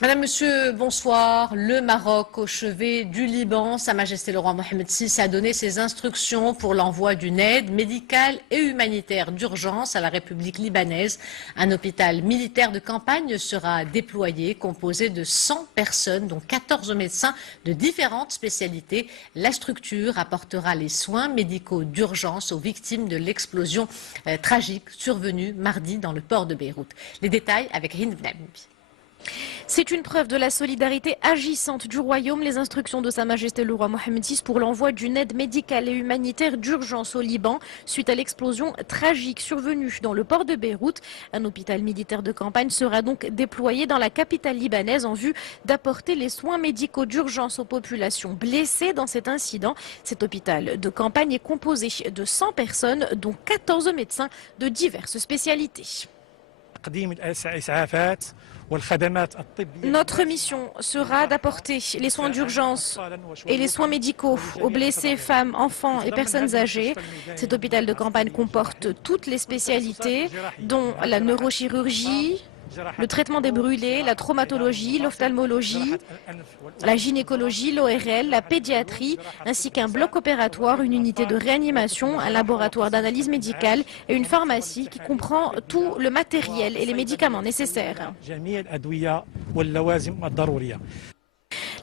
Madame, Monsieur, bonsoir. Le Maroc, au chevet du Liban, Sa Majesté le roi Mohamed VI a donné ses instructions pour l'envoi d'une aide médicale et humanitaire d'urgence à la République libanaise. Un hôpital militaire de campagne sera déployé, composé de 100 personnes, dont 14 médecins de différentes spécialités. La structure apportera les soins médicaux d'urgence aux victimes de l'explosion tragique survenue mardi dans le port de Beyrouth. Les détails avec Hind Bnambi. C'est une preuve de la solidarité agissante du royaume. Les instructions de Sa Majesté le roi Mohamed VI pour l'envoi d'une aide médicale et humanitaire d'urgence au Liban suite à l'explosion tragique survenue dans le port de Beyrouth. Un hôpital militaire de campagne sera donc déployé dans la capitale libanaise en vue d'apporter les soins médicaux d'urgence aux populations blessées dans cet incident. Cet hôpital de campagne est composé de 100 personnes, dont 14 médecins de diverses spécialités. Notre mission sera d'apporter les soins d'urgence et les soins médicaux aux blessés, femmes, enfants et personnes âgées. Cet hôpital de campagne comporte toutes les spécialités, dont la neurochirurgie, le traitement des brûlés, la traumatologie, l'ophtalmologie, la gynécologie, l'ORL, la pédiatrie, ainsi qu'un bloc opératoire, une unité de réanimation, un laboratoire d'analyse médicale et une pharmacie qui comprend tout le matériel et les médicaments nécessaires.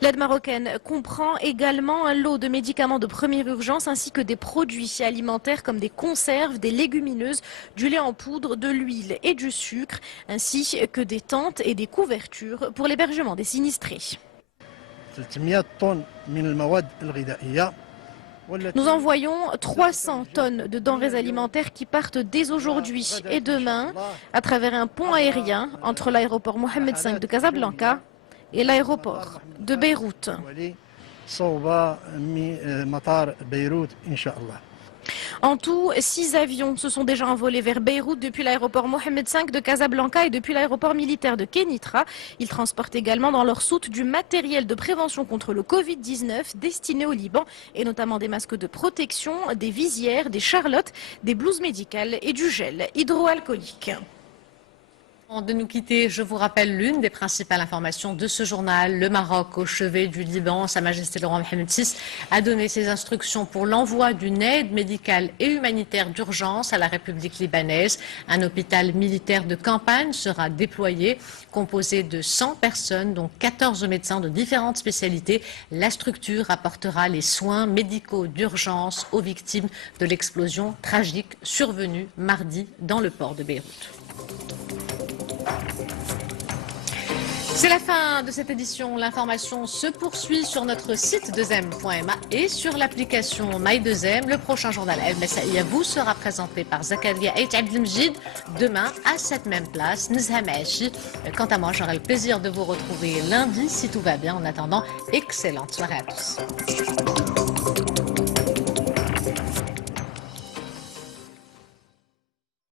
L'aide marocaine comprend également un lot de médicaments de première urgence ainsi que des produits alimentaires comme des conserves, des légumineuses, du lait en poudre, de l'huile et du sucre, ainsi que des tentes et des couvertures pour l'hébergement des sinistrés. Nous envoyons 300 tonnes de denrées alimentaires qui partent dès aujourd'hui et demain à travers un pont aérien entre l'aéroport Mohamed V de Casablanca et l'aéroport de Beyrouth. En tout, 6 avions se sont déjà envolés vers Beyrouth depuis l'aéroport Mohamed V de Casablanca et depuis l'aéroport militaire de Kenitra. Ils transportent également dans leur soute du matériel de prévention contre le Covid-19 destiné au Liban et notamment des masques de protection, des visières, des charlottes, des blouses médicales et du gel hydroalcoolique. Avant de nous quitter, je vous rappelle l'une des principales informations de ce journal. Le Maroc, au chevet du Liban, Sa Majesté le roi Mohamed VI a donné ses instructions pour l'envoi d'une aide médicale et humanitaire d'urgence à la République libanaise. Un hôpital militaire de campagne sera déployé, composé de 100 personnes, dont 14 médecins de différentes spécialités. La structure apportera les soins médicaux d'urgence aux victimes de l'explosion tragique survenue mardi dans le port de Beyrouth. C'est la fin de cette édition. L'information se poursuit sur notre site 2m.ma et sur l'application My2M. Le prochain journal El Messaïa vous sera présenté par Zakaria Ait Abdelmjid demain à cette même place, Nizha Maachi. Quant à moi, j'aurai le plaisir de vous retrouver lundi si tout va bien. En attendant, excellente soirée à tous.